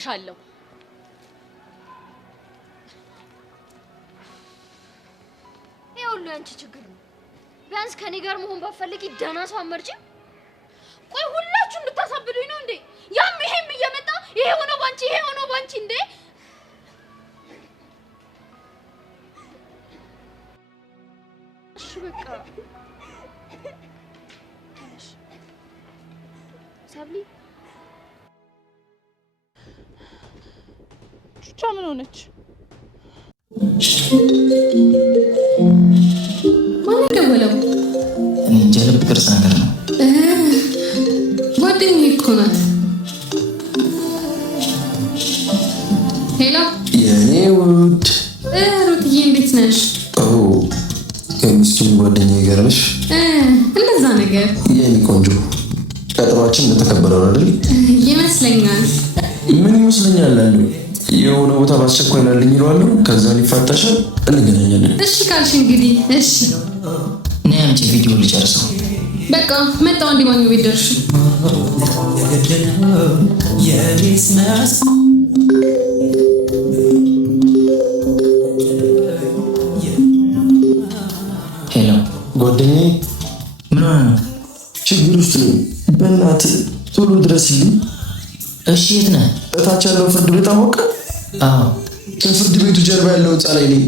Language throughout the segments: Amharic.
ሻለው ሁሉ አንቺ ችግር ነው። ቢያንስ ከኔ ጋር መሆን ባፈልጊ ደህና ሰው አመርጪ። ቆይ ሁላችሁም ልታሳብዱኝ ነው እንዴ? ያም ይሄም እየመጣ ይሄ ሆኖ ባንቺ ይሄ ሆኖ ባንቺ እንዴ? እሺ በቃ ሳብሊ ቹቻ ምን ሆነች? ማን ደወለው? እኔ እንጃ ልብ ቅርጽ ነገር ነው። ጓደኛዬ እኮ ናት። ሄሎ የኔ ውድ ሩትዬ እንዴት ነሽ? ከምስኪን ጓደኛዬ ጋር ነሽ? እንደዛ ነገር የኔ ቆንጆ ቀጠሯችን እንደተከበረ ነው አይደል? ይመስለኛል። ምን ይመስለኛል? አንዱ የሆነ ቦታ ባስቸኳይ ላልኝ ይሏል። ከዛ ሊፋታሻል፣ እንገናኛለን። እሺ ካልሽ እንግዲህ እሺ። እኔ አንቺ ቪዲዮ ልጨርሰው። በቃ መጣሁ። አንዴ ባኞ ቤት ደርሽ። ሄሎ ጓደኛዬ፣ ምን ሆነ ነው? ችግር ውስጥ ነው። በእናትህ ቶሎ ድረስልኝ። እሺ የት ነህ? እታች ያለው ፍርድ ቤት አወቀ? አዎ ከፍርድ ቤቱ ጀርባ ያለው ህንጻ ላይ ነኝ።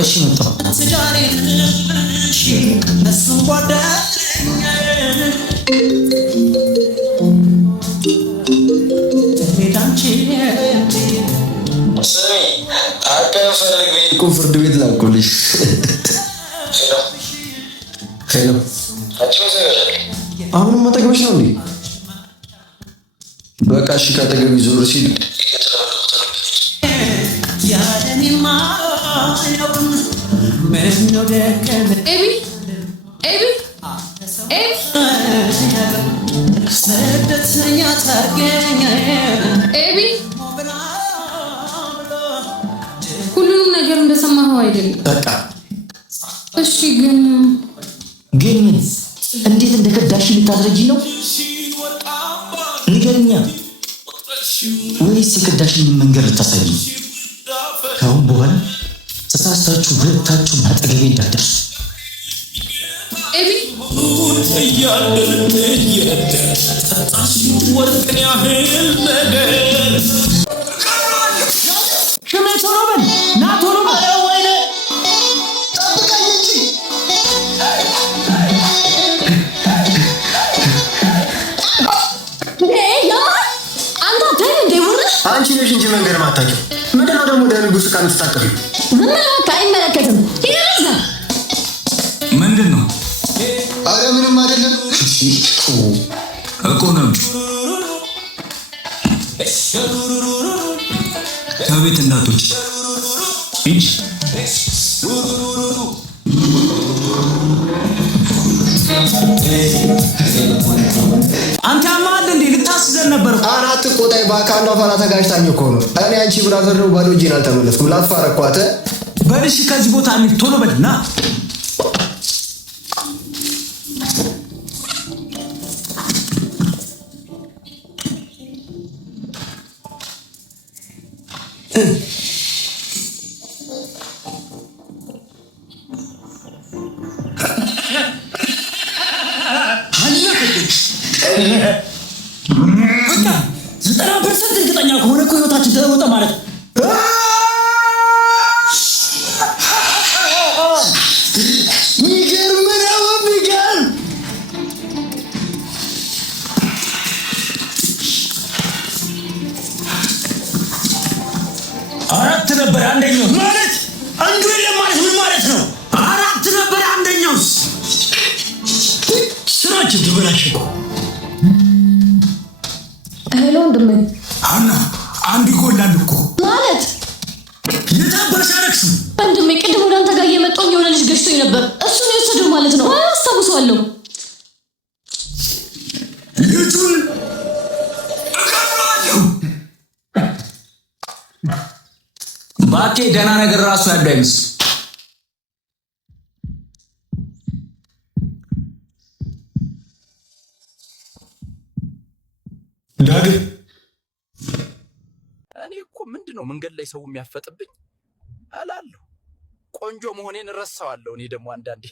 እሺ መጣሁ። ስሚ አቀፈልግ እኮ ፍርድ ቤት ላኩልሽ። ሄሎ አሁንም አጠገብሽ ነው እንዴ? በቃ እሺ ካጠገቢ ዞር ሲል ኤቢ ኤቢ ኤቢ ሁሉንም ነገር እንደሰማኸው አይደለም? በቃ እሺ ግን ምን እንዴት እንደከዳሽ ልታስረጂ ነው? ንገርኛ። ወይስ የከዳሽን መንገድ ልታሳይ? ከአሁን በኋላ ተሳስታችሁ ሁለታችሁም አጠገቤ እንዳትደርሱ። ኤቢ ሽሜ ቶሎ በል ና ቶሎ በል። አንቺ ነሽ እንጂ መንገድ ማታውቂው። ምንድነው ደግሞ ለንጉስ ቃል ተጣጣሪ? አይመለከትም። ይረዛ ምንድነው? አረ ምንም አይደለም እኮ ነው። ከቤት እንዳትወጪ እንጂ አንተ አማል እንዴ ልታስዘን ነበር። አራት ቆጣይ ባካንዷ ፋራ ተጋጭታኝ እኮ ነው። እኔ አንቺ ብራዘር ነው ባዶ እጄን አልተመለስኩም። ላትፋረኳተ በልሽ ከዚህ ቦታ እንዴ ቶሎ በልና በቃ 90% እርግጠኛ ከሆነ እኮ ህይወታችን ተለወጠ ማለት ነው። ሚገርም ነው ሚገርም። አራት ነበር አንደኛው ማለት አንዱ የለም ማለት ምን ማለት ነው? አራት ነበር አንደኛውስ ስራችን ተበላሸ እኮ። ሄሎ ወንድሜ አና አንድ ይጎላል እኮ ማለት የታባሽ አረክሱ ወንድሜ፣ ቅድም ወደ አንተ ጋር እየመጣሁ የሆነ ልጅ ገጭቶኝ ነበር። እሱን የወሰደው ማለት ነው። አስታውሰዋለሁ። ልጁን እገድለዋለሁ። ባቴ ደህና ነገር ራሱ ያለው አይመስል ዳግም እኔ እኮ ምንድነው መንገድ ላይ ሰው የሚያፈጥብኝ አላለሁ። ቆንጆ መሆኔን ረሳዋለሁ። እኔ ደግሞ አንዳንዴ